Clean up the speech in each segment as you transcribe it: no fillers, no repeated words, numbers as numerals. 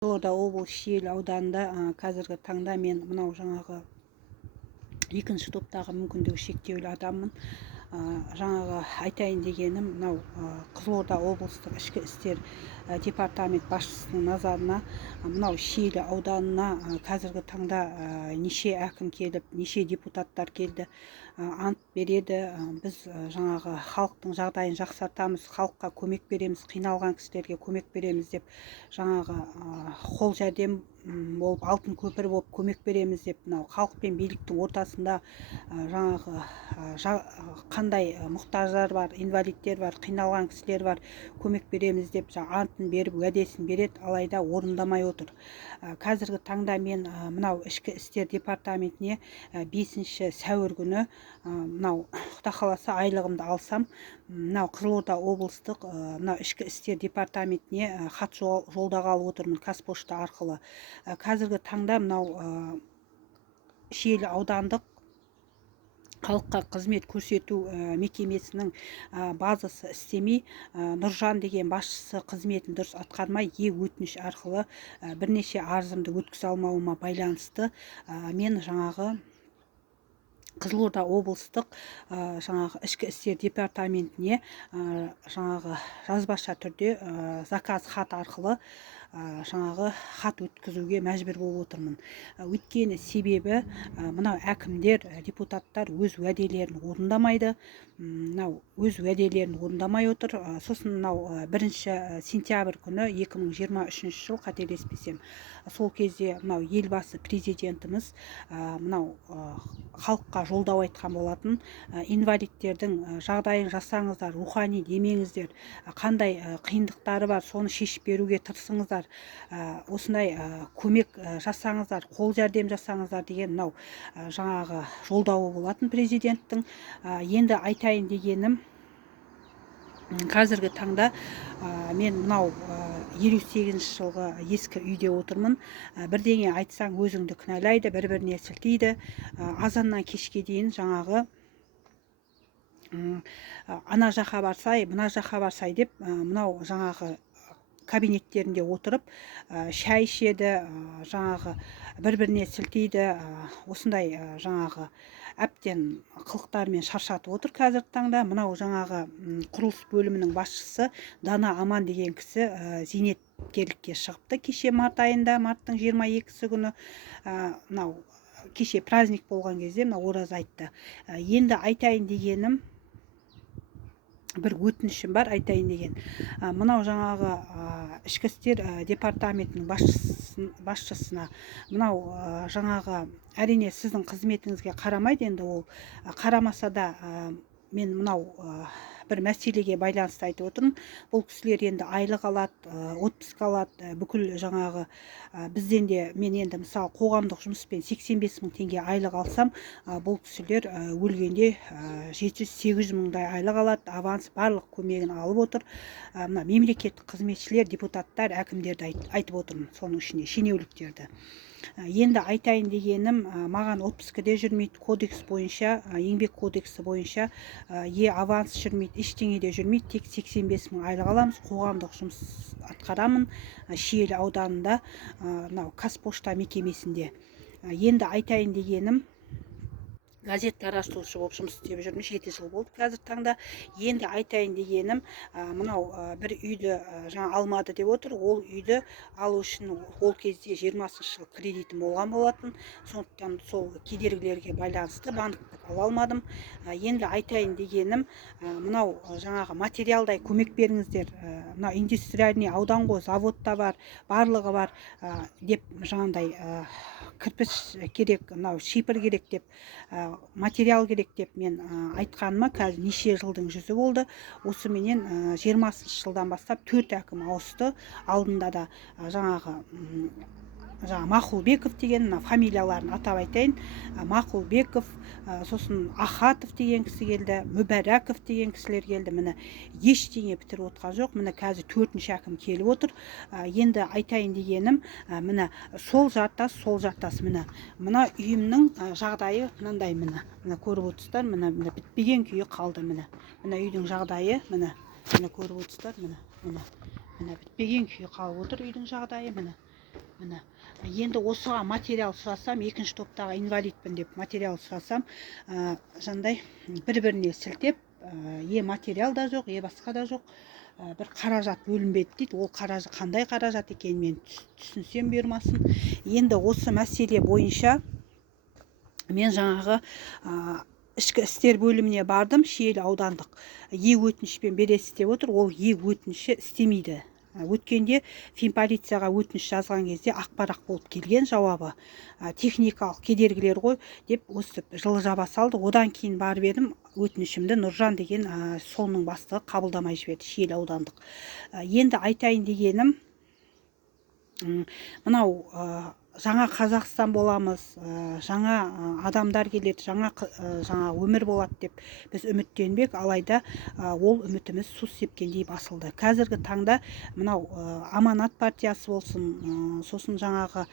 қызылорда облысы шиелі ауданында қазіргі таңда мен мынау жаңағы екінші топтағы мүмкіндігі шектеулі адаммын. Жаңағы айтайын дегенім, мынау Қызылорда облыстық ішкі істер департамент басшысының назарына мынау шиелі ауданына қазіргі таңда неше әкім келіп, неше депутаттар келді, ант береді. Біз жаңағы халықтың жағдайын жақсартамыз, халыққа көмек береміз, қиналған кісілерге көмек береміз деп жаңағы қол жәрдем болып, алтын көпір болып көмек береміз деп, мынау халық пен биліктің ортасында жаңағы қандай мұқтаждар бар, инвалидтер бар, қиналған кісілер бар, көмек береміз деп антын беріп, уәдесін береді, алайда орындамай отыр. Қазіргі таңда мен мынау ішкі істер департаментіне 5 сәуір күні мынау Құда қаласа айлығымды алсам, мынау Қызылорда облыстық мынау ішкі істер департаментіне хат жолдағалы отырмын Қазпошта арқылы. Қазіргі таңда мынау шиелі аудандық халыққа қызмет көрсету мекемесінің базасы істемей, Нұржан деген басшысы қызметін дұрыс атқармай, өтініш арқылы бірнеше арызымды өткізе алмауыма байланысты мен жаңағы Қызылорда облыстық жаңағы ішкі істер департаментіне жаңағы жазбаша түрде заказ хат арқылы жаңағы хат өткізуге мәжбүр болып отырмын. Өйткені себебі мынау әкімдер, депутаттар өз уәделерін орындамайды. Мынау өз уәделерін орындамай отыр. Сосын мынау 1 сентябрь күні 2023 жыл, қателеспесем, сол кезде мынау елбасы президентіміз мынау халыққа жолдау айтқан болатын. Инвалидтердің жағдайын жасаңыздар, рухани демеңіздер, қандай қиындықтары бар, соны шешіп беруге тырысыңыздар, осындай көмек жасаңыздар, қол жәрдем жасаңыздар деген мынау жаңағы жолдауы болатын президенттің. Енді айтайын дегенім, қазіргі таңда мен мынау 58 жылғы ескі үйде отырмын. Бірдеңе айтсаң өзіңді кінәлайды, бір-біріне сілтейді. Азаннан кешке дейін жаңағы ана жаққа барсай, мына жаққа барсай деп, мынау жаңағы кабинеттерінде отырып шай ішеді, жаңағы бір-біріне сілтейді. Осындай жаңағы әптен қылықтармен шаршатып отыр қазіргі таңда. Мынау жаңағы құрылыс бөлімінің басшысы Дана Аман деген кісі зейнеткерлікке шығыпты кеше марттың 22-сі күні. Мынау кеше праздник болған кезде мынау ораза айтты. Енді айтайын дегенім, бір өтінішім бар, айтайын деген. Мынау жаңағы ішкі істер департаментінің басшысына мынау жаңағы әрине сіздің қызметіңізге қарамайды, енді ол қарамаса да мен мынау бір мәселеге байланысты айтып отырмын. Бұл кісілер енді айлық алады, отпуск алады, бүкіл жаңағы бізден де, мен енді мысалы қоғамдық жұмыспен 85 мың теңге айлық алсам, бұл кісілер өлгенде 700-800 мыңдай айлық алады, аванс барлық көмегін алып отыр. Мына мемлекеттік қызметшілер, депутаттар, әкімдерді айтып отырмын, соның ішіне шенеуліктерді. Енді айтайын дегенім, маған отпуск де жүрмейді, кодекс бойынша, еңбек кодексі бойынша аванс жүрмейді, ештеңе де жүрмейді, тек 85 мың айлық аламыз. Қоғамдық жұмыс атқарамын Шиелі ауданында, мынау Қазпошта мекемесінде. Енді айтайын дегенім, газет таратушы болып жұмыс істеп жүрмін, 7 жыл болды қазір таңда. Енді айтайын дегенім, мынау бір үйді жаңа алмады деп отыр. Ол үйді алу үшін ол кезде 20 жыл кредитім болған болатын. Сондықтан сол кедергілерге байланысты банктік ала алмадым. Енді айтайын дегенім, мынау жаңағы материалдай көмек беріңіздер. Мынау индустриальный аудан ғой, заводта бар, барлығы бар деп, жаңағындай кірпіш керек, мынау шипір керек деп, материал керек деп мен айтқаныма қазір неше жылдың жүзі болды. Осы менен 20 жылдан бастап 4 әкім ауысты. Алдында да жаңағы Мақұлбеков деген, фамилияларын атап айтайын, Мақұлбеков, сосын Ахатов деген кісі келді, Мүбәрәков деген кісілер келді. Міне ештеңе бітіріп отқан жоқ. Міне қазір 4-ші әкім келіп отыр. Енді айтайын дегенім, міне сол жартас, міне мына үйімнің жағдайы мынандай, міне көріп отырсыздар, міне бітпеген күйі қалды. Міне үйдің жағдайы, міне көріп отырсыздар, міне бітпеген күйі қалып отыр үйдің жағдайы. Міне міне. Енді осыға материал сұрасам, екінші топтағы инвалидпін деп материал сұрасам, жандай бір-біріне сілтеп, материал да жоқ, басқа да жоқ, бір қаражат бөлінбеді дейді. Ол қандай қаражат екенін мен түсінсем бұйырмасын. Енді осы мәселе бойынша мен жаңағы ішкі істер бөліміне бардым, Шиелі аудандық. Өтінішпен бересіз деп отыр, ол өтініші істемейді. Өткенде финполицияға өтініш жазған кезде ақпарақ болып келген жауабы. Техникалық кедергілер ғой деп өстіп жылы жаба салды. Одан кейін барып едім, өтінішімді Нұржан деген соның бастығы қабылдамай жіберді, Шиелі аудандық. Енді айтайын дегенім, мынау жаңа Қазақстан боламыз, жаңа адамдар келеді, жаңа өмір болады деп біз үміттенбек, алайда ол үмітіміз су сепкендей басылды. Қазіргі таңда мынау Аманат партиясы болсын, сосын жаңағы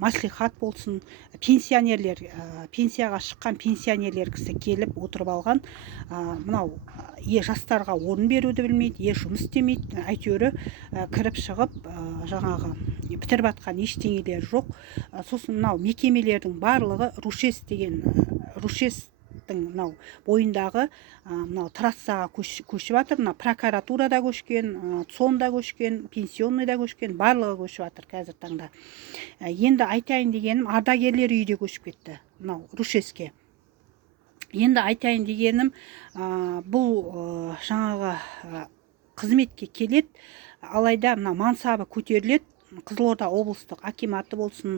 маслихат болсын, пенсияға шыққан пенсионерлер кісі келіп отырып алған, мынау жастарға орын беруді білмейді, жұмыс істемейді, әйтеуір кіріп шығып жаңағы бітіріп жатқан ештеңелері жоқ. Сосын мынау мекемелердің барлығы Рушестің мынау бойындағы мынау трассаға көшіп жатыр. Мынау прокуратурада көшкен, сонда көшкен, пенсионныйда көшкен, барлығы көшіп жатыр қазір таңда. Енді айтайын дегенім, ардагерлер үйі де көшіп кетті, мынау Рушеске. Енді айтайын дегенім, бұл жаңағы қызметке келеді, алайда мына мансабы көтеріледі. Қызылорда облыстық акиматы болсын,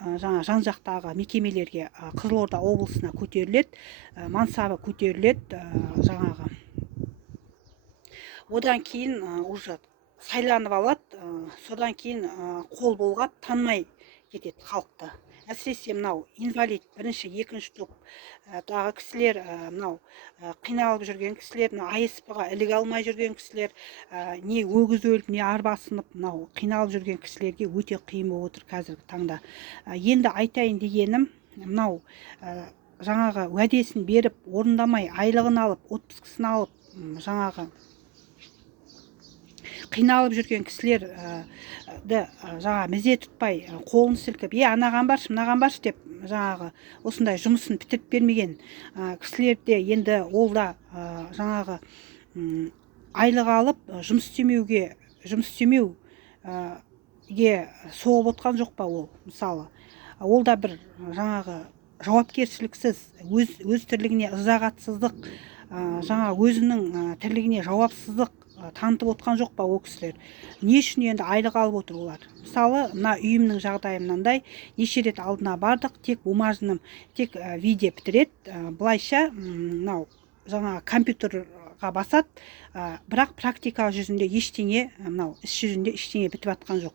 жаңа жан-жақтағы мекемелерге Қызылорда облысына көтеріледі, мансабы көтеріледі жаңағы. Одан кейін уже сайланып алады, содан кейін қол болғап танымай кетеді халықты. Әсіресе мынау инвалид бірінші, екінші топтағы кісілер, мынау қиналып жүрген кісілер, АСП-ға іліге алмай жүрген кісілер, не өгіз өліп, не арбасынып, мынау қиналып жүрген кісілерге өте қиын болып отыр қазіргі таңда. Енді айтайын дегенім, мынау жаңағы уәдесін беріп, орындамай, айлығын алып, отпускасын алып, жаңағы қиналып жүрген кісілерді жаңа мізе тұтпай, қолын сілкіп, анаған баршы, мынаған баршы деп жаңағы осындай жұмысын бітіріп бермеген кісілерде енді ол да жаңағы айлық алып жұмыс істемеуге соғып отқан жоқ па ол, мысалы. Ол да бір жаңағы жауапкершіліксіз, өз тірлігіне ызағатсыздық, жаңа өзінің тірлігіне жауапсыздық танытып отқан жоқ па ол кісілер? Не үшін енді айлық алып отыр олар? Мысалы, мына үйімнің жағдайы мынандай, неше рет алдына бардық, тек бумажным, тек видео бітіреді, былайша мынау жаңа компьютерға басады, бірақ практика жүзінде ештеңе, мынау іс жүзінде ештеңе бітіп жатқан жоқ.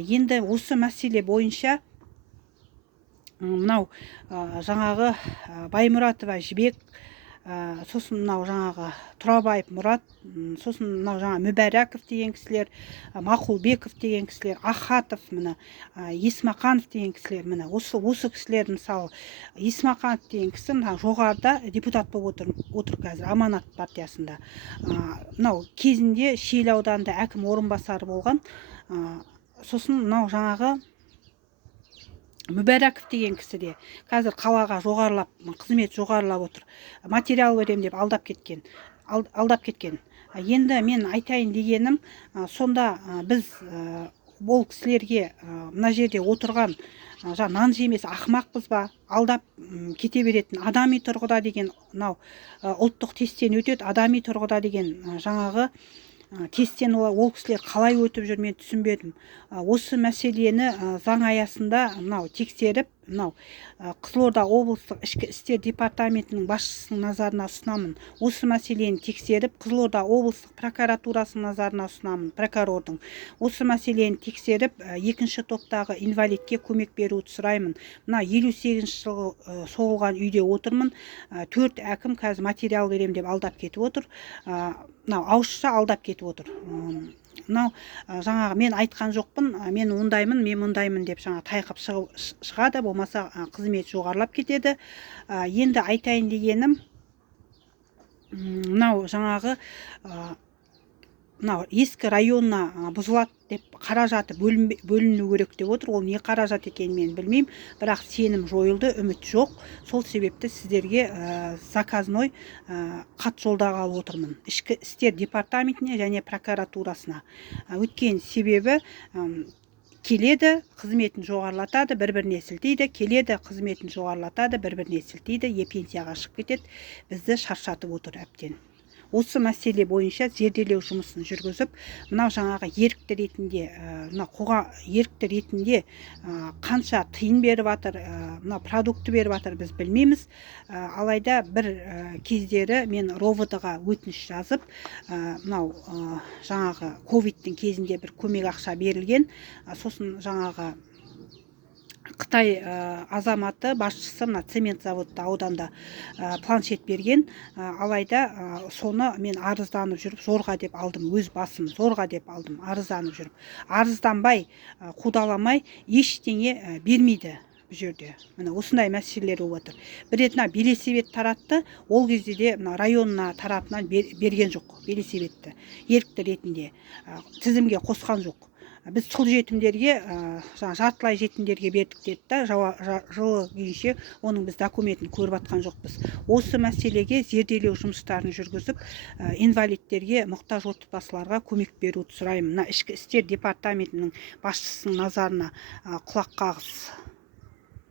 Енді осы мәселе бойынша мынау жаңағы Баймұратова Жібек, сосын мынау жаңағы Тұрабаев Мұрат, сосын мынау жаңа Мүбәрәков деген кісілер, Мақұлбеков деген кісілер, Ахатов, міне Есмақанов деген кісілер, міне осы кісілер, мысалы Есмақанов деген кісі жоғарыда депутат болып отыр қазір Аманат партиясында. Мынау кезінде Шиелі ауданында әкім орынбасары болған. Сосын мынау жаңағы Мүбәрәков деген кісі де қазір қалаға қызмет жоғарылап отыр. Материал берем деп алдап кеткен. Енді мен айтайын дегенім, сонда біз бұл кісілерге мына жерде отырған нан жемес ақымақпыз ба, алдап кете беретін адами тұрғыда деген, мынау ұлттық тесттен өтеді, адами тұрғыда деген жаңағы тесттен ол кісілер қалай өтіп жүр, мен түсінбедім. Осы мәселені заң аясында мынау тексеріп, мынау Қызылорда облыстық ішкі істер департаментінің басшысының назарына ұсынамын. Осы мәселені тексеріп, Қызылорда облыстық прокуратурасының назарына ұсынамын, прокурордың. Осы мәселені тексеріп, екінші топтағы инвалидке көмек беруді сұраймын. Мына 58 жылғы соғылған үйде отырмын. 4 әкім қазір материал берем деп алдап кетіп отыр. Мынау ауызша алдап кетіп отыр. Мынау жаңағы мен айтқан жоқпын, мен мұндаймын деп жаңа тайқып шығады, болмаса қызмет жоғарылап кетеді. Енді айтайын дегенім, мынау жаңағы мынау ескі районына бұзылады деп қаражаты бөліну керек деп отыр. Ол не қаражат екенін мен білмеймін, бірақ сенім жойылды, үміт жоқ. Сол себепті сіздерге заказной хат жолдағалы отырмын ішкі істер департаментіне және прокуратурасына. Өткен себебі келеді, қызметін жоғарылатады, бір-біріне сілтейді, келеді, қызметін жоғарылатады, бір-біріне сілтейді, пенсияға шығып кетеді. Бізді шаршатып отыр әбден. Осы мәселе бойынша зерделеу жұмысын жүргізіп, мынау жаңағы ерікті ретінде, ерікті ретінде қанша тиын беріп жатыр, мынау продукты беріп жатыр, біз білмейміз. Алайда бір кездері мен ровд-ға өтініш жазып, мынау жаңағы ковидтің кезінде бір көмек ақша берілген. Сосын жаңағы Қытай азаматы басшысы мына цемент заводта ауданда планшет берген. Алайда соны мен арызданып жүріп зорға деп алдым, өз басым зорға деп алдым, арызданып жүріп. Арызданбай, қудаламай ештеңе бермейді бұл жерде. Міне осындай мәселелер болып отыр. Бір рет мына велосипед таратты, ол кезде де мына районына тарапынан берген жоқ велосипедті, ерікті ретінде тізімге қосқан жоқ. Біз сұл жетімдерге, жартылай жетімдерге бердік деді да, жылы күйінше оның біз документін көріп атқан жоқпыз. Осы мәселеге зерделеу жұмыстарын жүргізіп, инвалидтерге, мұқтаж отбасыларға көмек беруді сұраймын. Мына ішкі істер департаментінің басшысының назарына құлақ қағыз.